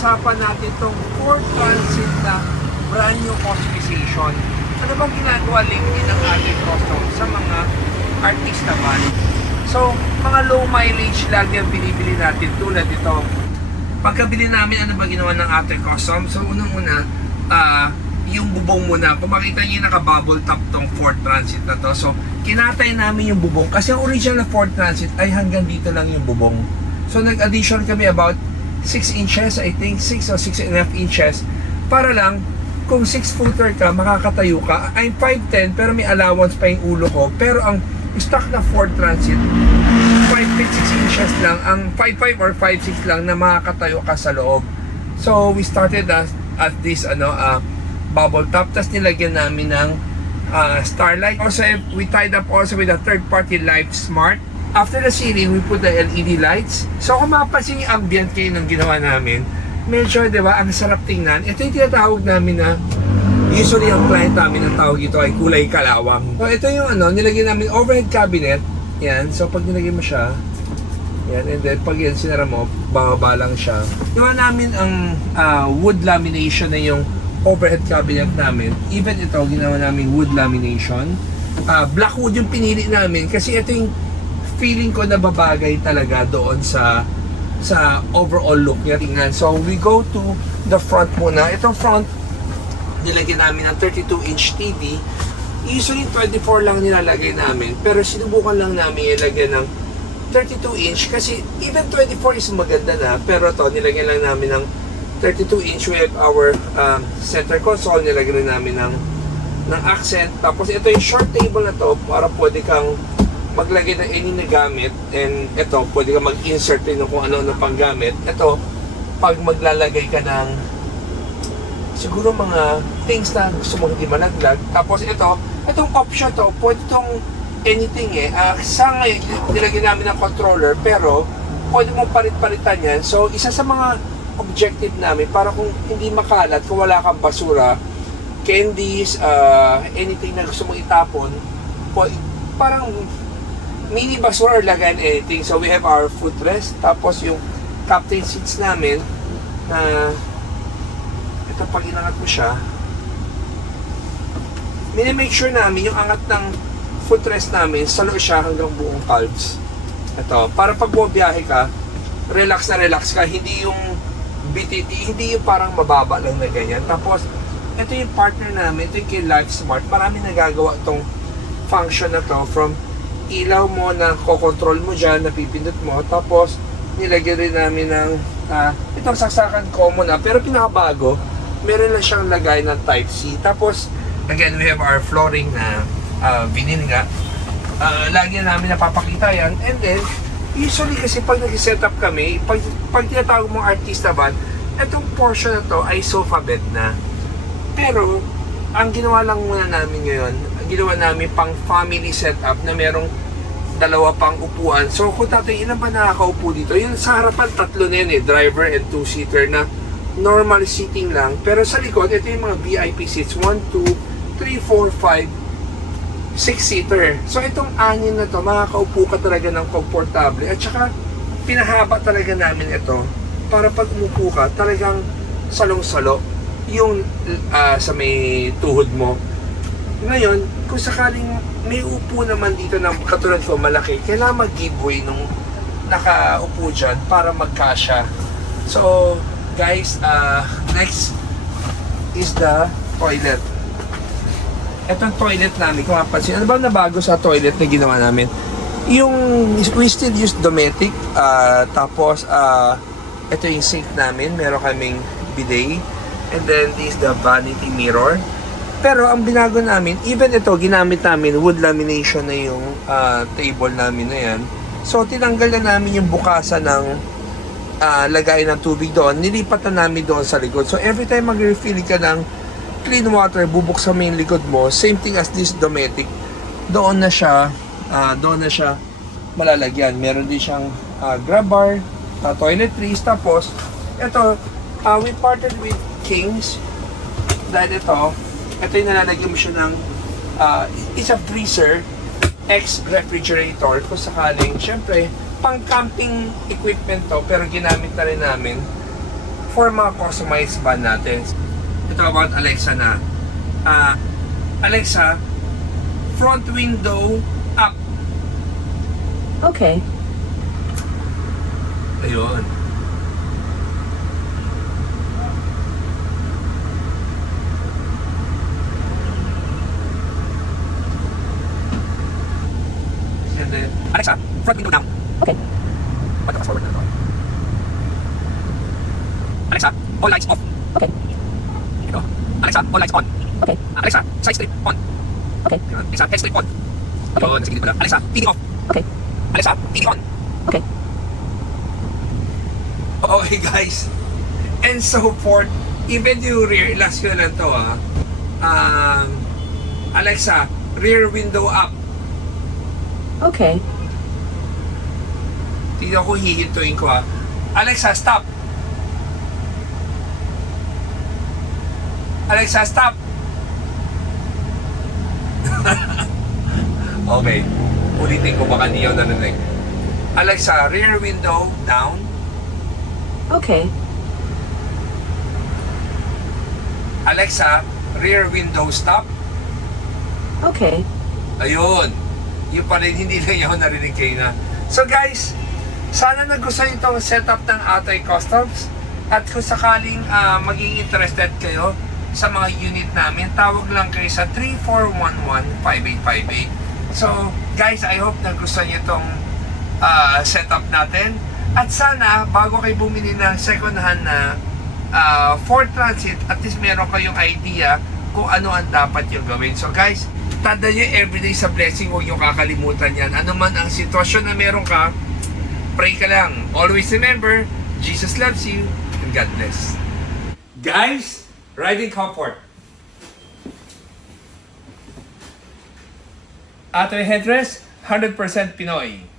pag-uusapan natin itong Ford Transit na brand new customization. Ano bang ginagawa din ng ating custom sa mga artista van? So, mga low mileage lagi ang binibili natin tulad ito. Pagkabili namin, ano ba ginawa ng ating custom? So, unang-una, yung bubong muna. Kung makita nyo yung naka-bubble top tong Ford Transit na to. So, kinatay namin yung bubong. Kasi ang original na Ford Transit ay hanggang dito lang yung bubong. So, nag-addition kami about 6 inches, I think 6 or 6.5 inches. Para lang, kung 6-footer ka, makakatayo ka. I'm 5'10", pero may allowance pa yung ulo ko. Pero ang stock na Ford Transit, 5 feet 6 inches lang. Ang 5'5 or 5'6 lang na makakatayo ka sa loob. So, we started at this bubble top. Tapos nilagyan namin ng starlight. Also, we tied up also with a third-party Light Smart. After the ceiling, we put the LED lights. So, kung mapapansin yung ambient kayo ng ginawa namin, medyo, di ba, ang sarap tingnan. Ito yung tinatawag namin na, usually ang client namin ang tawag ito ay kulay kalawang. So, ito yung nilagyan namin overhead cabinet. Yan. So, pag nilagyan mo siya, yan. And then, pag yan sinara mo, bababa lang siya. Ginawa namin ang wood lamination na yung overhead cabinet namin. Even ito, ginawa namin wood lamination. Black wood yung pinili namin kasi ito yung feeling ko na babagay talaga doon sa overall look niya. Tingnan. So, we go to the front muna. Itong front, nilagyan namin ng 32-inch TV. Usually, 24 lang nilalagay namin. Pero sinubukan lang namin ilagyan ng 32-inch kasi even 24 is maganda na. Pero to nilagyan lang namin ng 32-inch with our center console. Nilagyan namin ng accent. Tapos, ito yung short table na to para pwede kang maglagay ng any na gamit, and ito, pwede ka mag-insert din kung ano-ano pang gamit. Ito, pag maglalagay ka ng siguro mga things na gusto mong hindi malaglag. Tapos itong option to, pwede itong anything sa ngayon, nilagyan namin ng controller, pero pwede mong palit-palitan yan. So, isa sa mga objective namin, para kung hindi makalat, kung wala kang basura, candies, anything na gusto mong itapon, parang mini basura or lagayan anything. So we have our footrest, tapos yung captain seats namin na ito, pag inangat mo siya, minimake sure namin yung angat ng footrest namin salo siya hanggang buong calves. Ito, para pag bumabiyahe ka, relax na relax ka, hindi yung hindi yung parang mababa lang na ganyan. Tapos ito yung partner namin, ito yung kay Light Smart. Marami nagagawa itong function na to, from ilaw mo na kokontrol mo dyan, napipindot mo. Tapos, nilagyan rin namin ng itong saksakan common na. Pero pinakabago, meron lang siyang lagay ng Type-C. Tapos, again, we have our flooring na vinyl nga. Lagi namin napapakita yan. And then, usually kasi pag nag-set up kami, pag tinatawag mong artista van, itong portion na to ay sofa bed na. Pero, ang ginawa lang muna namin ngayon, ginawa namin pang family setup na merong dalawa pang upuan. So kung tatay, ilan ba nakakaupo dito? Yung sa harapan, tatlo na yan driver and 2-seater na normal seating lang. Pero sa likod, ito yung mga VIP seats. 1, 2, 3, 4, 5, 6-seater. So itong anin na to, makakaupo ka talaga ng komportable. At saka, pinahaba talaga namin ito para pag umupo ka, talagang salong-salo yung sa may tuhod mo. Ngayon, kung sakaling may upo naman dito na katulad ko malaki, kailangan mag-giveaway nung nakaupo dyan para magkasya. So, guys, next is the toilet. Itong toilet namin, kung mapansin, ano ba nabago sa toilet na ginawa namin? Yung, we still use Dometic, tapos, ito yung sink namin, meron kaming bidet, and then this is the vanity mirror. Pero ang binago namin, even ito, ginamit namin wood lamination na yung table namin na yan. So, tinanggal na namin yung bukasan ng lagay ng tubig doon. Nilipat na namin doon sa likod. So, every time mag-refill ka ng clean water, bubuksan mo yung likod mo. Same thing as this Dometic. Doon na siya malalagyan. Meron din siyang grab bar, toiletries. Tapos, ito, we partnered with Kings. Dahil ito yung nalalagyan mo siya ng it's a freezer ex-refrigerator kung sakaling, syempre, pang camping equipment to, pero ginamit na rin namin for mga customized van natin. Ito about Alexa na. Alexa, front window up. Okay. Ayun. And then, Alexa, front window down. Okay. What the fast forward na ito? Alexa, all lights off. Okay. Ito. Alexa, all lights on. Okay. Alexa, side strip on. Okay. Alexa, head strip on. Ayun, sige dito na. Alexa, TV off. Okay. Alexa, TV on. Okay. Okay guys, and so forth. Even yung rear, last ko lang to Alexa, rear window up. Okay. Tignan ko, hihintuin ko Alexa, stop. Alexa, stop. Okay, ulitin ko baka hindi yun narinig. Alexa, rear window down. Okay. Alexa, rear window stop. Okay. Ayun. Yung pa rin, hindi lang yun narinig kayo na. So guys, sana nagustuhan itong setup ng Atoy Customs. At kung sakaling maging interested kayo sa mga unit namin, tawag lang kayo sa 3411-5858. So guys, I hope nagustuhan nyo itong setup natin. At sana, bago kayo bumili ng second hand na Ford Transit, at least meron kayong idea kung ano ang dapat yung gawin. So guys, tanda nyo everyday sa blessing, huwag nyo kakalimutan yan. Ano man ang sitwasyon na meron ka, pray ka lang. Always remember, Jesus loves you, and God bless. Guys, riding comfort. Atoy headrest, 100% Pinoy.